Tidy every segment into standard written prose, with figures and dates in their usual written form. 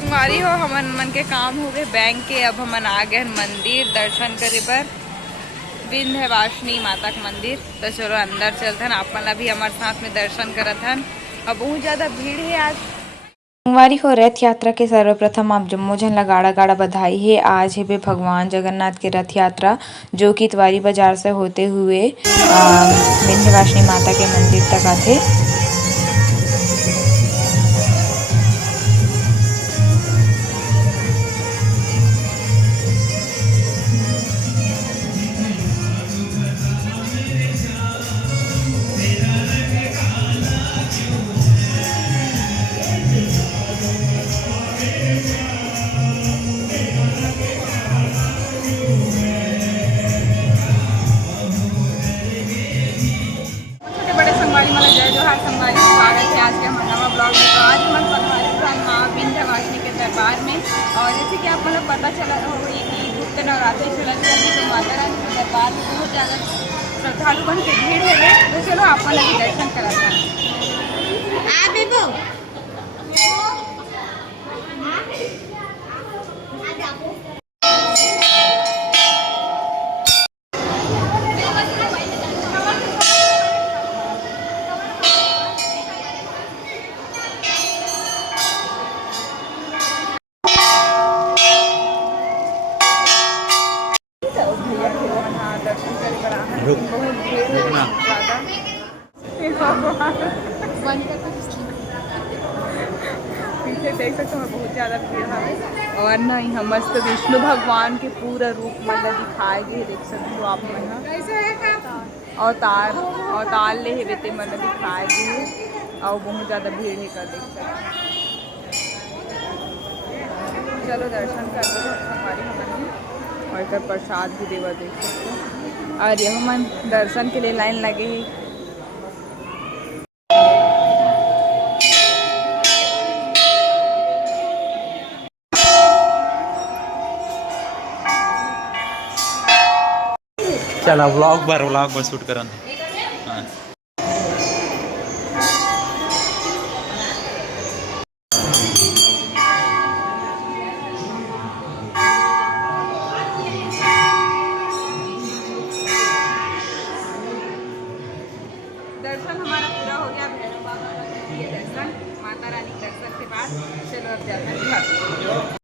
संगवारी हो हमन मन के काम हो गए बैंक के। अब हमन आ गए मंदिर दर्शन करे बर, विंध्यवासिनी माता का मंदिर। तो चलो अंदर चलते हैं, आप मन भी हमारे साथ में दर्शन करत हन। अब बहुत ज़्यादा भीड़ है आज। संगवारी हो रथ यात्रा के सर्वप्रथम आप जम्मो झन ला गाड़ा गाड़ा बधाई है। आज है भगवान जगन्नाथ के रथ यात्रा, जो कि इतवारी बाजार से होते हुए विंध्यवासिनी माता के मंदिर तक आथे। जय जोहार संगवारी, स्वागत है आज के हमारे नवा ब्लॉग में। तो आज हम पधारे माँ विंध्यवासिनी के दरबार में। और जैसे कि आप मतलब पता चला हो कि गुप्त नवरात्रि चल रही है, तो माता रानी के दरबार में बहुत ज़्यादा श्रद्धालुगण की भीड़ है। तो चलो आप अभी दर्शन करा था। पीछे देख सकते हो बहुत ज़्यादा भीड़ है। और ना यहाँ मस्त विष्णु भगवान के पूरा रूप मतलब दिखाए गए, देख सकते हो आप मन अवतार ले हेवे ते मन दिखाए गए। और बहुत ज़्यादा भीड़ है कर देख सकते। चलो दर्शन कर लो हमारी मंदिर, और इधर प्रसाद भी देवा देख सकते हो। और यह मन दर्शन के लिए लाइन लगे है। चला व्लॉग बर शूट करन। हाँ। दर्शन हमारा पूरा हो गया भैरव बाबा का ये दर्शन, माता रानी के दर्शन के बाद चलो अब जाते हैं घर।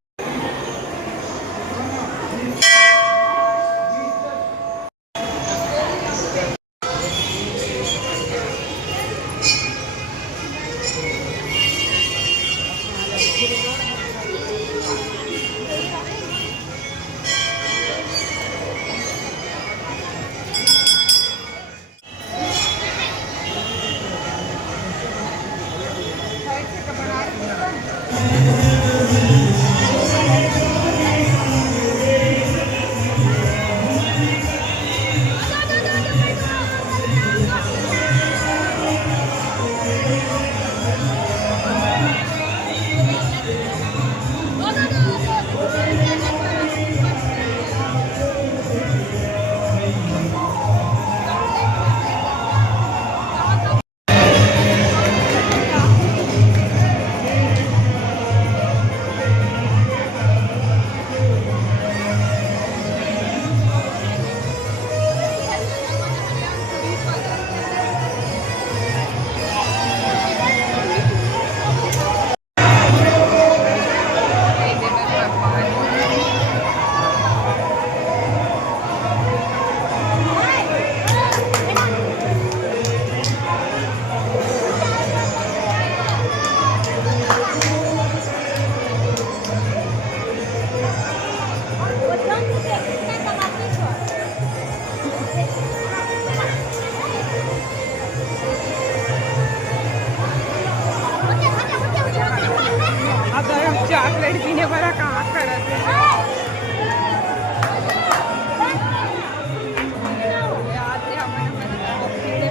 चॉकलेट पीने वाला कहाँ खड़ा था।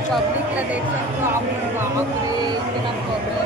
पब्लिक का देख सकते हो आप, बाप रे इतना पब्लिक।